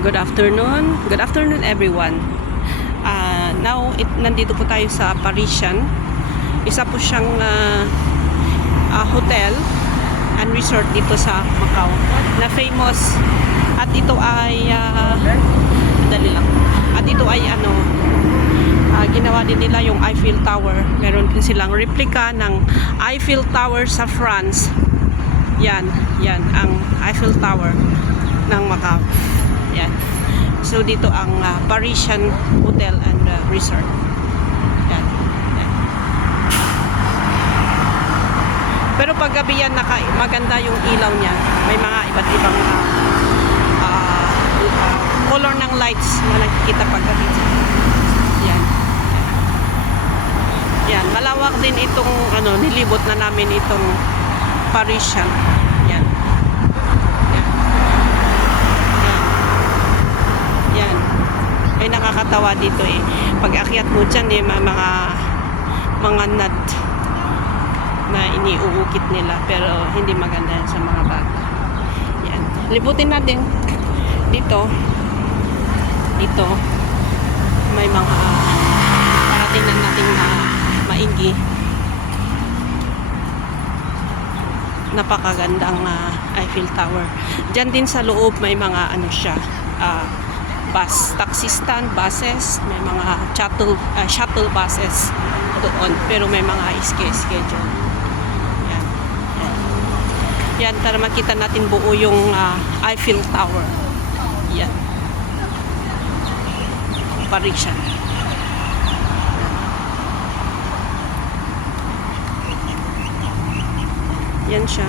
Good afternoon. Good afternoon everyone. Nandito po tayo sa Parisian. Isa po siyang hotel and resort dito sa Macau na famous. At ito ay dali lang. At ito ay ginawa din nila yung Eiffel Tower. Meron din silang replica ng Eiffel Tower sa France. Yan ang Eiffel Tower ng Macau. Yan. So dito ang Parisian Hotel and Resort. Yan. Pero pag gabi yan maganda yung ilaw niya. May mga iba't ibang color ng lights na nakikita pag gabi. Yan. Yan, malawak din itong nilibot na namin itong Parisian. Yan. Ay nakakatawa dito eh. Pag akyat mo dyan eh, mga nut na iniuukit nila pero hindi maganda yan sa mga bata. Yan. Libutin natin dito may mga paratingnan natin na maigi. Napakagandang Eiffel Tower. Diyan din sa loob may mga bus, taxi stand, buses, may mga shuttle buses doon, pero may mga schedule. Yan, para makita natin buo yung Eiffel Tower. Yan. Parisian. Yan siya.